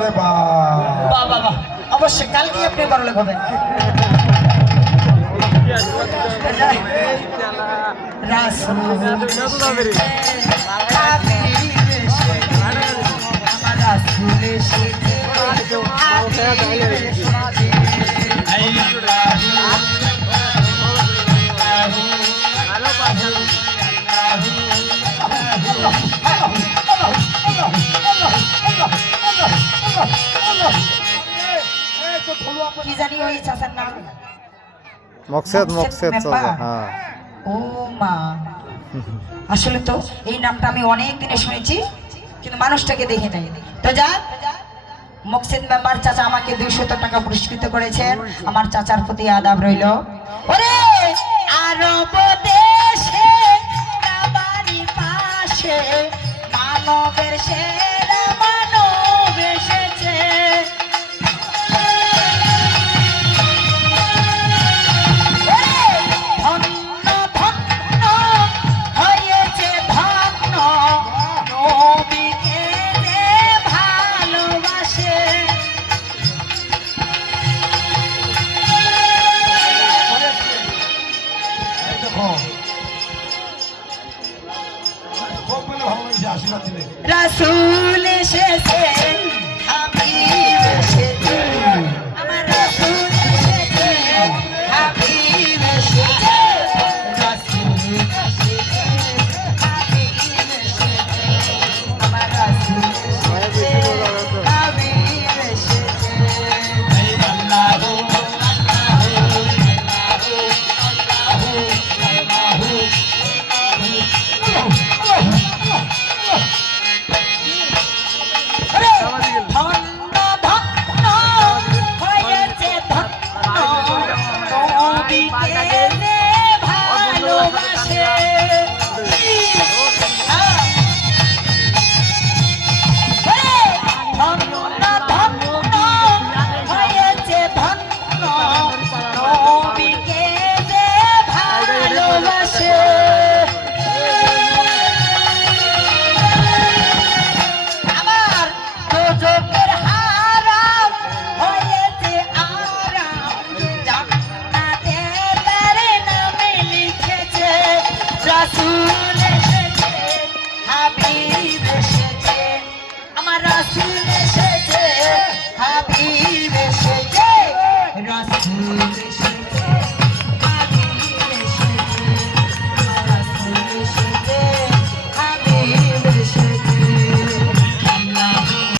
বাহ বাহ বাহ, অবশ্যই কালকে আপনি বড়লোক হবেন। কি জানি ওই চাচার নাম মকসেদ চাচা। হ্যাঁ ও মা, আসলে তো এই নামটা আমি অনেক দিনে শুনেছি কিন্তু মানুষটাকে দেখে নাই। তো যাক, মকসেদ মেম্বার চাচা আমাকে 200 টাকা পুরস্কৃত করেছেন, আমার চাচার প্রতি আদাব রইল। ওরে আরব দেশে কাবারি পাশে মানবের সেরা মানব এসেছে। রাসূল এসেছে, হাবিব এসেছে, আমার রাসূল এসেছে, হাবিব এসেছে, রাসূল এসেছে, হাবিব এসেছে, আমার রাসূল এসেছে, হাবিব এসেছে। আল্লাহু রাসূল এসেছে, হাবিব এসেছে, আমার রাসূল এসেছে, হাবিব এসেছে, রাসূল